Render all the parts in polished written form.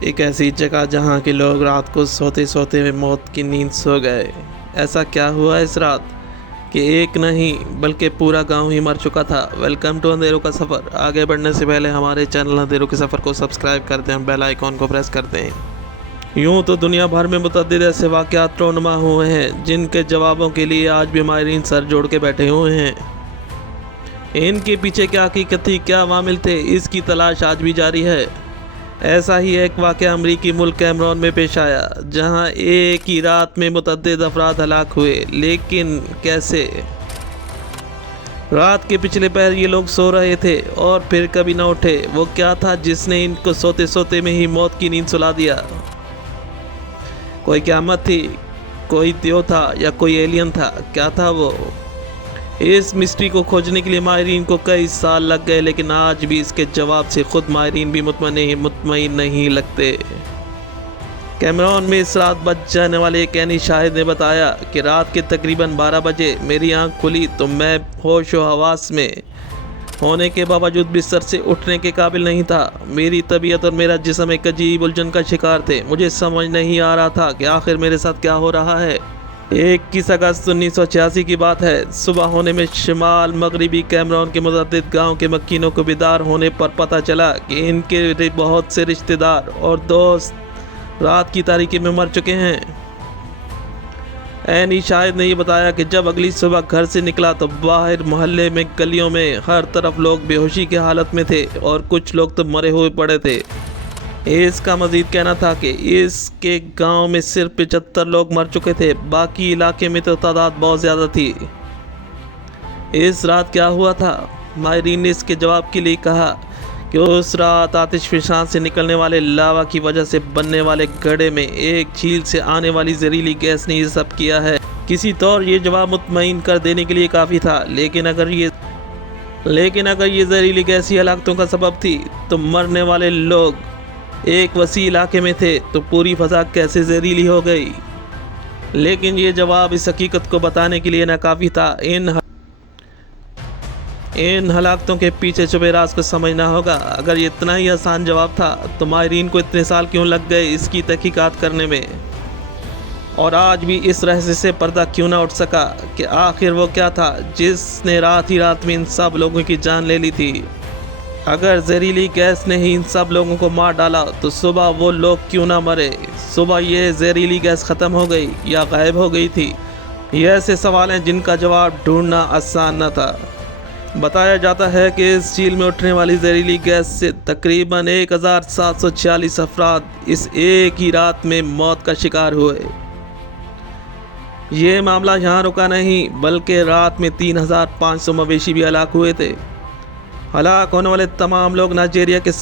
एक ऐसी जगह जहाँ के लोग रात को सोते सोते में मौत की नींद सो गए। ऐसा क्या हुआ इस रात कि एक नहीं बल्कि पूरा गांव ही मर चुका था। वेलकम टू अंधेरों का सफ़र। आगे बढ़ने से पहले हमारे चैनल अंधेरों के सफ़र को सब्सक्राइब करते हैं, बेल आइकॉन को प्रेस करते हैं। यूँ तो दुनिया भर में मुतअद्दिद ऐसे वाक़यात रोनुमा हुए हैं जिनके जवाबों के लिए आज भी माहिरीन सर जोड़ के बैठे हुए हैं। इनके पीछे क्या हकीकत थी, क्या अवामिल थे, इसकी तलाश आज भी जारी है। ऐसा ही एक वाक़या अमरीकी मुल्क कैमरून में पेश आया, जहां एक ही रात में मुतअद्दिद अफराद हलाक हुए। लेकिन कैसे? रात के पिछले पहर ये लोग सो रहे थे और फिर कभी न उठे। वो क्या था जिसने इनको सोते सोते में ही मौत की नींद सुला दिया? कोई क़यामत थी, कोई देव था या कोई एलियन था? क्या था वो? इस मिस्ट्री को खोजने के लिए माहिरीन को कई साल लग गए, लेकिन आज भी इसके जवाब से खुद माहिरीन भी मुतमईन नहीं लगते। कैमरून में इस रात बच जाने वाले एक ऐनी शाहिद ने बताया कि रात के तकरीबन 12 बजे मेरी आंख खुली तो मैं होश व हवास में होने के बावजूद बिस्तर से उठने के काबिल नहीं था। मेरी तबीयत और मेरा जिस्म एक अजीब उलझन का शिकार थे। मुझे समझ नहीं आ रहा था कि आखिर मेरे साथ क्या हो रहा है। 21 अगस्त 1986 की बात है। सुबह होने में शिमाल मगरिबी कैमरून के मुतअद्दिद गाँव के मक्कीनों को बेदार होने पर पता चला कि इनके बहुत से रिश्तेदार और दोस्त रात की तारीकी में मर चुके हैं। ऐनी शाहिद ने यह बताया कि जब अगली सुबह घर से निकला तो बाहर मोहल्ले में गलियों में हर तरफ लोग बेहोशी की हालत में थे और कुछ लोग तो मरे हुए पड़े थे। इसका मजीद कहना था कि इसके गांव में सिर्फ 75 लोग मर चुके थे, बाकी इलाके में तो तादाद बहुत ज़्यादा थी। इस रात क्या हुआ था? माहिरीन ने इसके जवाब के लिए कहा कि उस रात आतिशफशान से निकलने वाले लावा की वजह से बनने वाले गड्ढे में एक झील से आने वाली जहरीली गैस ने ये सब किया है। किसी तौर ये जवाब मुतमईन कर देने के लिए काफ़ी था, लेकिन अगर ये जहरीली गैस ही हलाकतों का सबब थी तो मरने वाले लोग एक वसी इलाके में थे तो पूरी फ़ज़ा कैसे जहरीली हो गई? लेकिन ये जवाब इस हकीकत को बताने के लिए नाकाफ़ी था। इन हलाकतों के पीछे छुपे राज को समझना होगा। अगर ये इतना ही आसान जवाब था तो माहिरीन को इतने साल क्यों लग गए इसकी तहकीकात करने में, और आज भी इस रहस्य से पर्दा क्यों ना उठ सका कि आखिर वो क्या था जिसने रात ही रात में इन सब लोगों की जान ले ली थी? अगर जहरीली गैस ने ही इन सब लोगों को मार डाला तो सुबह वो लोग क्यों ना मरे? सुबह ये जहरीली गैस ख़त्म हो गई या गायब हो गई थी? ये ऐसे सवाल हैं जिनका जवाब ढूंढना आसान न था। बताया जाता है कि इस झील में उठने वाली जहरीली गैस से तकरीबन 1746 अफराद इस एक ही रात में मौत का शिकार हुए। ये मामला यहाँ रुका नहीं, बल्कि रात में 3500 मवेशी भी हलाक हुए थे। हलाक होने वाले तमाम लोग नाइजीरिया के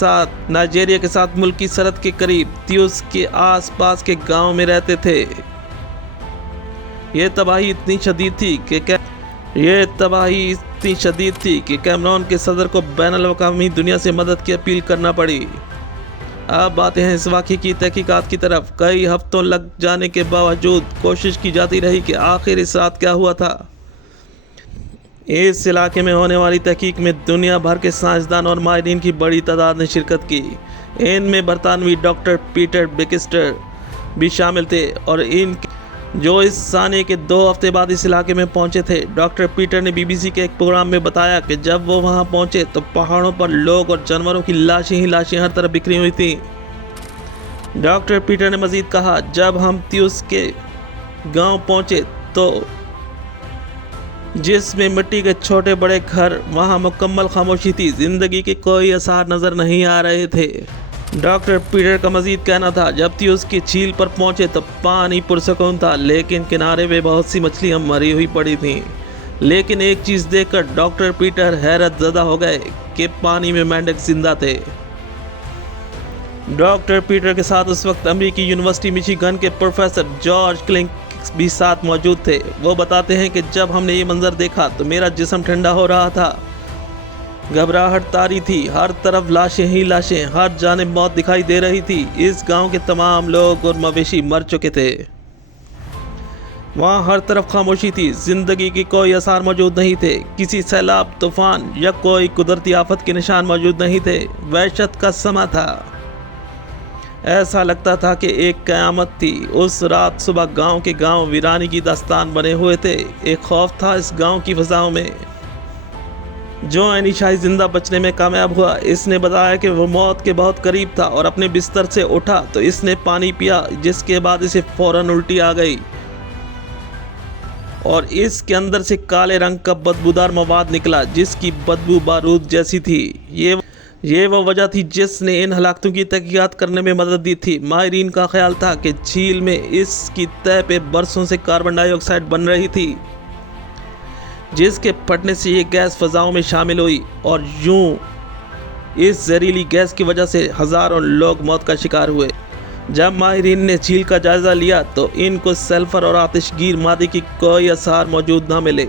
साथ मुल्क की सरहद के करीब त्यूस के आसपास के गांव में रहते थे। ये तबाही इतनी शदीद थी कि कैमरून के सदर को बैनुल-अक़वामी दुनिया से मदद की अपील करना पड़ी। अब आते हैं इस वाक़े की तहकीकात की तरफ। कई हफ्तों लग जाने के बावजूद कोशिश की जाती रही कि आखिर इस रात क्या हुआ था। इस इलाके में होने वाली तहकीक में दुनिया भर के साइंसदान और माहिरीन की बड़ी तादाद ने शिरकत की। इनमें बरतानवी डॉक्टर पीटर बेकिस्टर भी शामिल थे और जो इस साने के 2 हफ्ते बाद इस इलाके में पहुंचे थे। डॉक्टर पीटर ने BBC के एक प्रोग्राम में बताया कि जब वो वहां पहुंचे तो पहाड़ों पर लोग और जानवरों की लाशें ही लाशें हर तरफ बिखरी हुई थीं। डॉक्टर पीटर ने मजीद कहा, जब हम त्यूस के गांव पहुंचे तो जिसमें मिट्टी के छोटे बड़े घर, वहां मुकम्मल खामोशी थी। जिंदगी के कोई आसार नज़र नहीं आ रहे थे। डॉक्टर पीटर का मजीद कहना था, जब थी उसकी झील पर पहुंचे तो पानी पुरसकून था, लेकिन किनारे पे बहुत सी मछलियां मरी हुई पड़ी थीं। लेकिन एक चीज़ देखकर डॉक्टर पीटर हैरत ज़दा हो गए कि पानी में मेंढक जिंदा थे। डॉक्टर पीटर के साथ उस वक्त अमेरिकी यूनिवर्सिटी मिशिगन के प्रोफेसर जॉर्ज क्लिंक भी साथ मौजूद थे। वो बताते हैं कि जब हमने ये मंजर देखा तो मेरा जिस्म ठंडा हो रहा था, घबराहट तारी थी, हर तरफ लाशें ही लाशें, हर जानिब मौत दिखाई दे रही थी। इस गांव के तमाम लोग और मवेशी मर चुके थे। वहाँ हर तरफ खामोशी थी, जिंदगी की कोई आसार मौजूद नहीं थे। किसी सैलाब, तूफान या कोई कुदरती आफत के निशान मौजूद नहीं थे। वहशत का समा था। ऐसा लगता था कि एक क़यामत थी। उस रात सुबह गांव के गांव वीरानी की दास्तान बने हुए थे। एक खौफ था इस गांव की फ़िज़ाओं में। जो अनिशाई जिंदा बचने में कामयाब हुआ। इसने बताया कि वो मौत के बहुत करीब था और अपने बिस्तर से उठा तो इसने पानी पिया, जिसके बाद इसे फ़ौरन उल्टी आ गई और इसके अंदर से काले रंग का बदबूदार मवाद निकला, जिसकी बदबू बारूद जैसी थी। ये वो वजह थी जिसने इन हलाकतों की तहकीकात करने में मदद दी थी। माहिरीन का ख्याल था कि झील में इसकी तह पे बरसों से कार्बन डाइऑक्साइड बन रही थी, जिसके फटने से ये गैस फ़ज़ाओं में शामिल हुई और यूं इस जहरीली गैस की वजह से हज़ारों लोग मौत का शिकार हुए। जब माहिरीन ने झील का जायज़ा लिया तो इनको सल्फर और आतिशगीर मादे की कोई आसार मौजूद न मिले।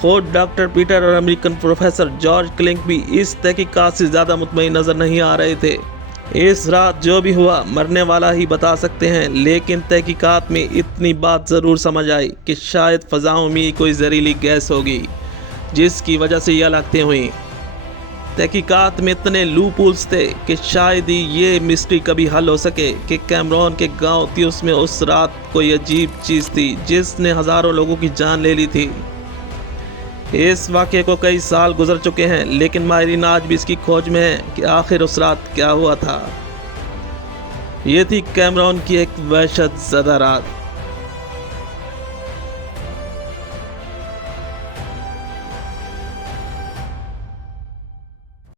खुद डॉक्टर पीटर और अमेरिकन प्रोफेसर जॉर्ज क्लिंक भी इस तहकीकात से ज़्यादा मुतमईन नज़र नहीं आ रहे थे। इस रात जो भी हुआ मरने वाला ही बता सकते हैं, लेकिन तहकीकात में इतनी बात ज़रूर समझ आई कि शायद फ़ज़ाओं में कोई जहरीली गैस होगी जिसकी वजह से यह हलाकतें हुई। तहकीकात में इतने लूपहोल्स थे कि शायद ही ये मिस्ट्री कभी हल हो सके कि कैमरून के गांव त्यूस में उस रात कोई अजीब चीज़ थी जिसने हज़ारों लोगों की जान ले ली थी। इस वाक़े को कई साल गुजर चुके हैं, लेकिन माहिरीन आज भी इसकी खोज में है कि आखिर उस रात क्या हुआ था। ये थी कैमरून की एक वहशत ज़दा रात।